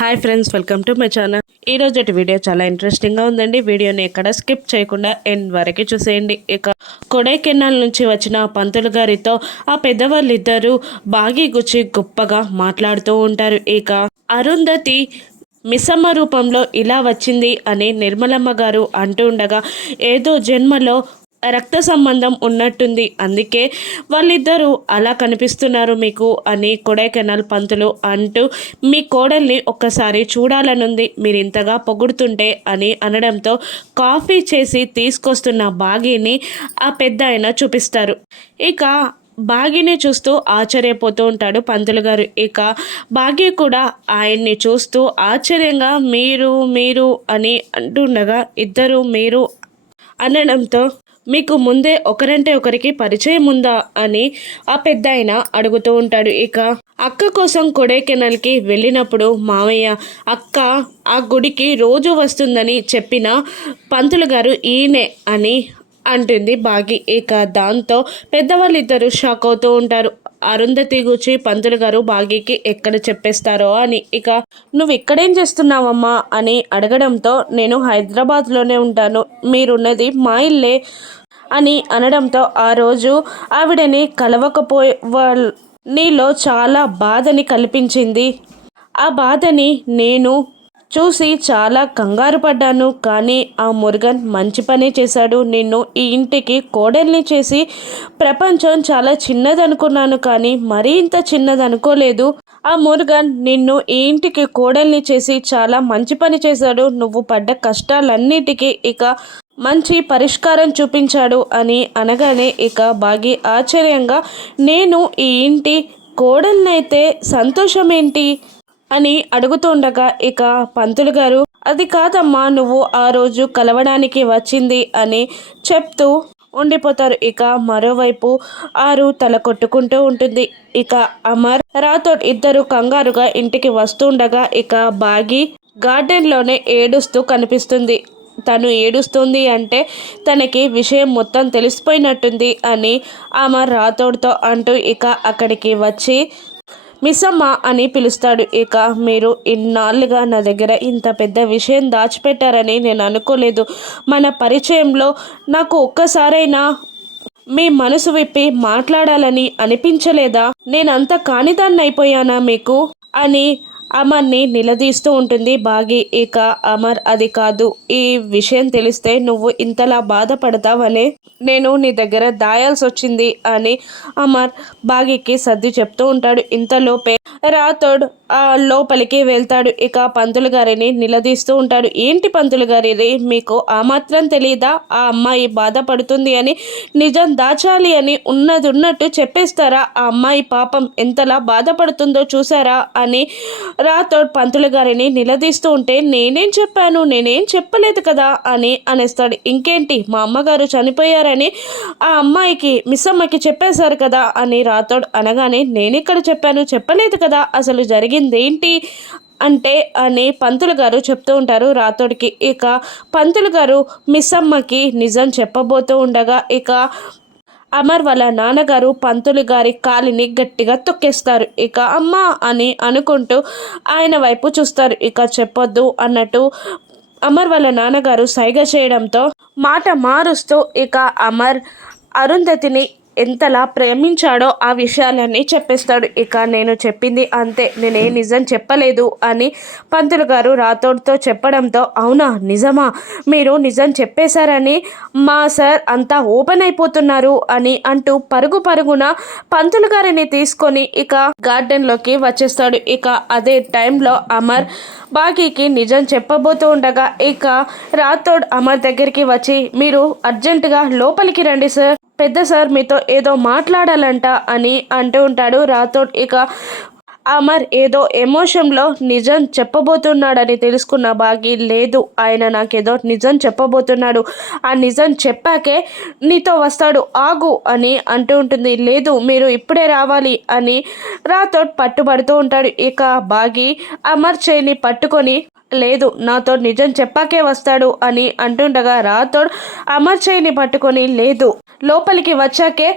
Hi friends welcome to my channel. ఈ రోజు video చాలా ఇంట్రెస్టింగ్గా ఉందండి. వీడియోని ఎక్కడ స్కిప్ చేయకుండా ఎండ్ వరకు చూసేయండి. ఇక కొడైకెనాల్ నుంచి వచ్చిన పంతులు గారితో ఆ పెద్దవాళ్ళిద్దరూ బాగి గుచ్చి గొప్పగా మాట్లాడుతూ ఉంటారు. ఇక అరుంధతి మిస్సమ్మ రూపంలో ఇలా వచ్చింది అని నిర్మలమ్మ గారు అంటూ ఉండగా ఏదో జన్మలో రక్త సంబంధం ఉన్నట్టుంది. అందుకే వాళ్ళిద్దరూ అలా కనిపిస్తున్నారు మీకు అని కొడైకెనాల్ పంతులు అంటూ మీ కోడల్ని ఒక్కసారి చూడాలనుంది. మీరు ఇంతగా పొగుడుతుంటే అని అనడంతో కాఫీ చేసి తీసుకొస్తున్న బాగీని ఆ పెద్ద ఆయన చూపిస్తారు. ఇక బాగిని చూస్తూ ఆశ్చర్యపోతూ ఉంటాడు పంతులు గారు. ఇక భాగ్య కూడా ఆయన్ని చూస్తూ ఆశ్చర్యంగా మీరు మీరు అని అంటుండగా ఇద్దరు మీరు అనడంతో మీకు ముందే ఒకరంటే ఒకరికి పరిచయం ఉందా అని ఆ పెద్ద ఆయన అడుగుతూ ఉంటాడు. ఇక అక్క కోసం కొడైకెనాల్కి వెళ్ళినప్పుడు మామయ్య అక్క ఆ గుడికి రోజు వస్తుందని చెప్పిన పంతులు గారు ఈయనే అని అంటుంది బాగి. ఇక దాంతో పెద్దవాళ్ళిద్దరూ షాక్ అవుతూ ఉంటారు. అరుంధతి గుచి పంతులు గారు బాగీకి ఎక్కడ చెప్పేస్తారో అని. ఇక నువ్వు ఇక్కడేం చేస్తున్నావమ్మా? అని అడగడంతో నేను హైదరాబాద్లోనే ఉంటాను. మీరున్నది మా ఇల్లే అని అనడంతో ఆ రోజు ఆవిడని కలవకపోయే నీలో చాలా బాధని కల్పించింది. ఆ బాధని నేను చూసి చాలా కంగారు పడ్డాను కానీ ఆ మురుగన్ మంచి పని చేశాడు. నిన్ను ఈ ఇంటికి కోడల్ని చేసి ప్రపంచం చాలా చిన్నదనుకున్నాను కానీ మరీ ఇంత చిన్నదనుకోలేదు. ఆ మురుగన్ నిన్ను ఈ ఇంటికి కోడల్ని చేసి చాలా మంచి పని చేశాడు. నువ్వు పడ్డ కష్టాలన్నిటికీ ఇక మంచి పరిష్కారం చూపించాడు అని అనగానే ఇక బాగి ఆశ్చర్యంగా నేను ఈ ఇంటి కోడల్నైతే సంతోషం ఏంటి అని అడుగుతుండగా ఇక పంతులు గారు అది కాదమ్మా నువ్వు ఆ రోజు కలవడానికి వచ్చింది అని చెప్తూ ఉండిపోతారు. ఇక మరోవైపు ఆరు తల కొట్టుకుంటూ ఉంటుంది. ఇక అమర్ రాతో ఇద్దరు కంగారుగా ఇంటికి వస్తుండగా ఇక బాగి గార్డెన్లోనే ఏడుస్తూ కనిపిస్తుంది. తను ఏడుస్తుంది అంటే తనకి విషయం మొత్తం తెలిసిపోయినట్టుంది అని అమర్ రాతోడ్తో అంటూ ఇక అక్కడికి వచ్చి మిస్సమ్మ అని పిలుస్తాడు. ఇక మీరు ఇన్నాళ్ళుగా నా దగ్గర ఇంత పెద్ద విషయం దాచిపెట్టారని నేను అనుకోలేదు. మన పరిచయంలో నాకు ఒక్కసారైనా మీ మనసు విప్పి మాట్లాడాలని అనిపించలేదా? నేనంత కానిదాన్ని అయిపోయానా మీకు? అని అమర్ని నిలదీస్తూ ఉంటుంది. బాగి ఇక అమర్ అది కాదు. ఈ విషయం తెలిస్తే నువ్వు ఇంతలా బాధపడతావనే నేను నీ దగ్గర దాయాల్సి వచ్చింది అని అమర్ బాగికి సర్ది చెప్తూ ఉంటాడు. ఇంతలోపే రాతోడ్ ఆ లోపలికి వెళ్తాడు. ఇక పంతులు గారిని నిలదీస్తూ ఉంటాడు. ఏంటి పంతులు గారి మీకు ఆ మాత్రం తెలియదా ఆ అమ్మాయి బాధపడుతుంది అని నిజం దాచాలి అని ఉన్నది ఉన్నట్టు చెప్పేస్తారా? ఆ అమ్మాయి పాపం ఎంతలా బాధపడుతుందో చూసారా అని రాథోడ్ పంతుల గారిని నిలదీస్తూ ఉంటే నేనేం చెప్పాను? నేనేం చెప్పలేదు కదా? అని అనేస్తాడు. ఇంకేంటి? మా అమ్మగారు చనిపోయారని ఆ అమ్మాయికి మిస్ అమ్మకి చెప్పేశారు కదా? అని రాథోడ్ అనగానే నేను ఇక్కడ చెప్పాను చెప్పలేదు కదా? అసలు జరిగింది ఏంటి? అంటే అని పంతులు గారు చెప్తూ ఉంటారు రాతోడికి ఇక పంతులు గారు మిస్ అమ్మకి నిజం చెప్పబోతూ ఉండగా ఇక అమర్ వాళ్ళ నాన్నగారు పంతులు గారి కాలిని గట్టిగా తొక్కేస్తారు. ఇక అమ్మ అని అనుకుంటూ ఆయన వైపు చూస్తారు. ఇక చెప్పొద్దు అన్నట్టు అమర్ వాళ్ళ నాన్నగారు సైగ చేయడంతో మాట మారుస్తూ ఇక అమర్ అరుంధతిని ఎంతలా ప్రేమించాడో ఆ విషయాలన్నీ చెప్పేస్తాడు. ఇక నేను చెప్పింది అంతే. నేనే నిజం చెప్పలేదు అని పంతులు గారు రాథోడ్తో చెప్పడంతో అవునా? నిజమా? మీరు నిజం చెప్పేశారని మా సార్ అంతా ఓపెన్ అయిపోతున్నారు అని అంటూ పరుగు పరుగున పంతులు గారిని తీసుకొని ఇక గార్డెన్లోకి వచ్చేస్తాడు. ఇక అదే టైంలో అమర్ బాకీకి నిజం చెప్పబోతూ ఉండగా ఇక రాతోడ్ అమర్ దగ్గరికి వచ్చి మీరు అర్జెంటుగా లోపలికి రండి సార్. పెద్ద సార్ మీతో ఏదో మాట్లాడాలంట అని అంటూ ఉంటాడు రాథోడ్. ఇక అమర్ ఏదో ఎమోషన్లో నిజం చెప్పబోతున్నాడని తెలుసుకున్న బాగి లేదు ఆయన నాకేదో నిజం చెప్పబోతున్నాడు. ఆ నిజం చెప్పాకే నీతో వస్తాడు ఆగు అని అంటూ ఉంటుంది. లేదు మీరు ఇప్పుడే రావాలి అని రాథోడ్ పట్టుబడుతూ ఉంటాడు. ఇక బాగి అమర్ చేయిని పట్టుకొని లేదు నాతో నిజం చెప్పాకే వస్తాడు అని అంటుండగా రాతోడ్ అమర్ చేయిని పట్టుకొని లేదు లోపలికి వచ్చాకే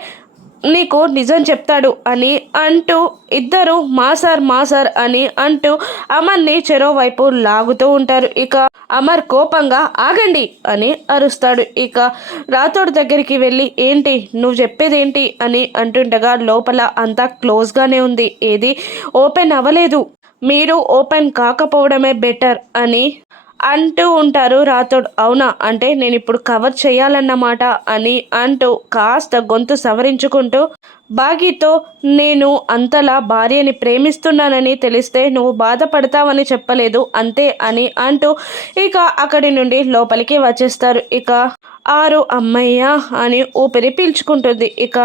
నీకు నిజం చెప్తాడు అని అంటూ ఇద్దరు మా సార్ మా సార్ అని అంటూ అమర్ని చెరోవైపు లాగుతూ ఉంటారు. ఇక అమర్ కోపంగా ఆగండి అని అరుస్తాడు. ఇక రాతోడు దగ్గరికి వెళ్ళి ఏంటి నువ్వు చెప్పేది ఏంటి అని అంటుండగా లోపల అంతా క్లోజ్గానే ఉంది. ఏది ఓపెన్ అవ్వలేదు. మీరు ఓపెన్ కాకపోవడమే బెటర్ అని అంటూ ఉంటారు రాతోడు అవునా? అంటే నేను ఇప్పుడు కవర్ చేయాలన్నమాట అని అంటూ కాస్త గొంతు సవరించుకుంటూ బాగీతో నేను అంతలా భార్యని ప్రేమిస్తున్నానని తెలిస్తే నువ్వు బాధపడతావని చెప్పలేదు అంతే అని అంటూ ఇక అక్కడి నుండి లోపలికి వచ్చేస్తారు. ఇక ఆరు అమ్మయ్య అని ఊపిరి పీల్చుకుంటుంది. ఇక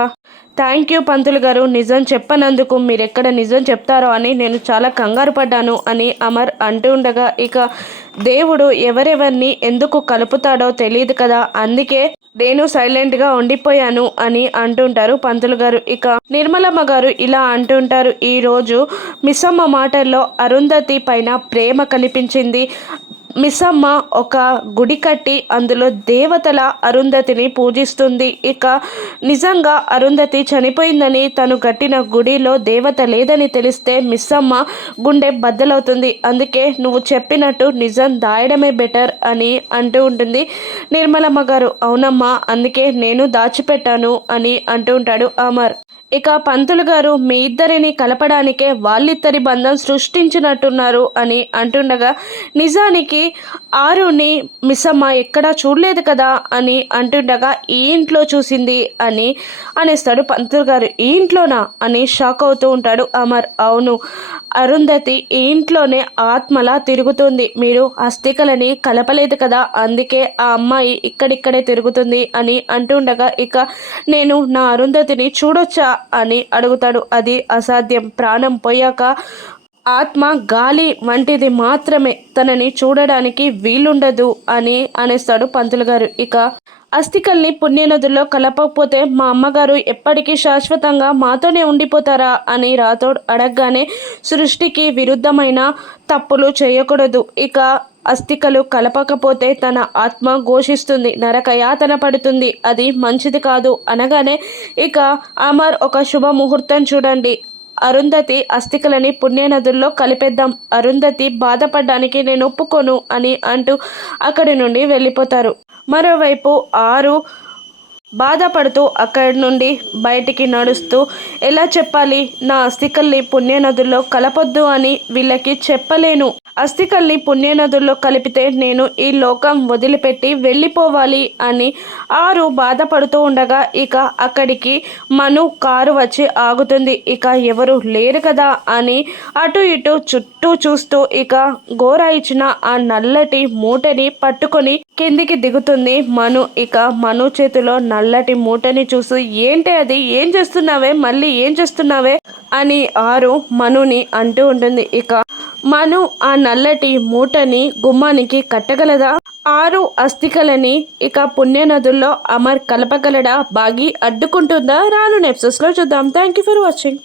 థ్యాంక్ యూ పంతులు గారు నిజం చెప్పనందుకు మీరు ఎక్కడ నిజం చెప్తారో అని నేను చాలా కంగారు పడ్డాను అని అమర్ అంటూ ఉండగా ఇక దేవుడు ఎవరెవరిని ఎందుకు కలుపుతాడో తెలియదు కదా అందుకే నేను సైలెంట్గా ఉండిపోయాను అని అంటుంటారు పంతులు గారు. ఇక నిర్మలమ్మ గారు ఇలా అంటుంటారు ఈరోజు మిస్సమ్మ మాటల్లో అరుంధతి పైన ప్రేమ కనిపించింది. మిస్సమ్మ ఒక గుడి కట్టి అందులో దేవతల అరుంధతిని పూజిస్తుంది. ఇక నిజంగా అరుంధతి చనిపోయిందని తను కట్టిన గుడిలో దేవత లేదని తెలిస్తే మిస్సమ్మ గుండె బద్దలవుతుంది. అందుకే నువ్వు చెప్పినట్టు నిజం దాయడమే బెటర్ అని అంటూ ఉంటుంది నిర్మలమ్మ గారు. అవునమ్మా అందుకే నేను దాచిపెట్టాను అని అంటూ ఉంటాడు అమర్. ఇక పంతులు గారు మీ ఇద్దరిని కలపడానికే వాళ్ళిద్దరి బంధం సృష్టించినట్టున్నారు అని అంటుండగా నిజానికి ఆరుని మిస్సమ్మ ఎక్కడా చూడలేదు కదా అని అంటుండగా ఈ ఇంట్లో చూసింది అని అనేస్తాడు పంతులు గారు. ఈ ఇంట్లోనా అని షాక్ అవుతూ ఉంటాడు అమర్. అవును అరుంధతి ఈ ఇంట్లోనే ఆత్మలా తిరుగుతుంది. మీరు అస్థికలని కలపలేదు కదా? అందుకే ఆ అమ్మాయి ఇక్కడిక్కడే తిరుగుతుంది అని అంటుండగా ఇక నేను నా అరుంధతిని చూడొచ్చా? అని అడుగుతాడు. అది అసాధ్యం. ప్రాణం పోయాక ఆత్మ గాలి వంటిది మాత్రమే. తనని చూడడానికి వీలుండదు అని అనేస్తాడు పంతులు గారు. ఇక అస్థికల్ని పుణ్యనదుల్లో కలపకపోతే మా అమ్మగారు ఎప్పటికీ శాశ్వతంగా మాతోనే ఉండిపోతారా అని రాథోడ్ అడగగానే సృష్టికి విరుద్ధమైన తప్పులు చేయకూడదు. ఇక అస్థికలు కలపకపోతే తన ఆత్మ ఘోషిస్తుంది. నరకయాతన పడుతుంది. అది మంచిది కాదు అనగానే ఇక అమర్ ఒక శుభముహూర్తం చూడండి. అరుంధతి అస్థికలని పుణ్యనదుల్లో కలిపేద్దాం. అరుంధతి బాధపడడానికి నేను ఒప్పుకోను అని అంటూ అక్కడి నుండి వెళ్ళిపోతారు. మరోవైపు ఆరు బాధపడుతూ అక్కడి నుండి బయటికి నడుస్తూ ఎలా చెప్పాలి? నా అస్థికల్ని పుణ్యనదుల్లో కలపొద్దు అని వీళ్ళకి చెప్పలేను. అస్థికల్ని పుణ్యనదుల్లో కలిపితే నేను ఈ లోకం వదిలిపెట్టి వెళ్ళిపోవాలి అని ఆరు బాధపడుతూ ఉండగా ఇక అక్కడికి మను కారు వచ్చి ఆగుతుంది. ఇక ఎవరు లేరు కదా అని అటు ఇటు చుట్టూ చూస్తూ ఇక గోర ఇచ్చిన ఆ నల్లటి మూటని పట్టుకొని కిందికి దిగుతుంది మను. ఇక మను చేతిలో నల్లటి మూటని చూసి ఏంటి అది? ఏం చేస్తున్నావే? మళ్ళీ ఏం చేస్తున్నావే? అని ఆరు మనుని అంటూ ఉంటుంది. ఇక మను ఆ నల్లటి మూటని గుమ్మానికి కట్టగలదా? ఆరు అస్థికలని ఇక పుణ్యనదుల్లో అమర్ కలపగలడా? బాగి అడ్డుకుంటుందా? రాను నెప్సెస్లో చూద్దాం. Thank you for watching.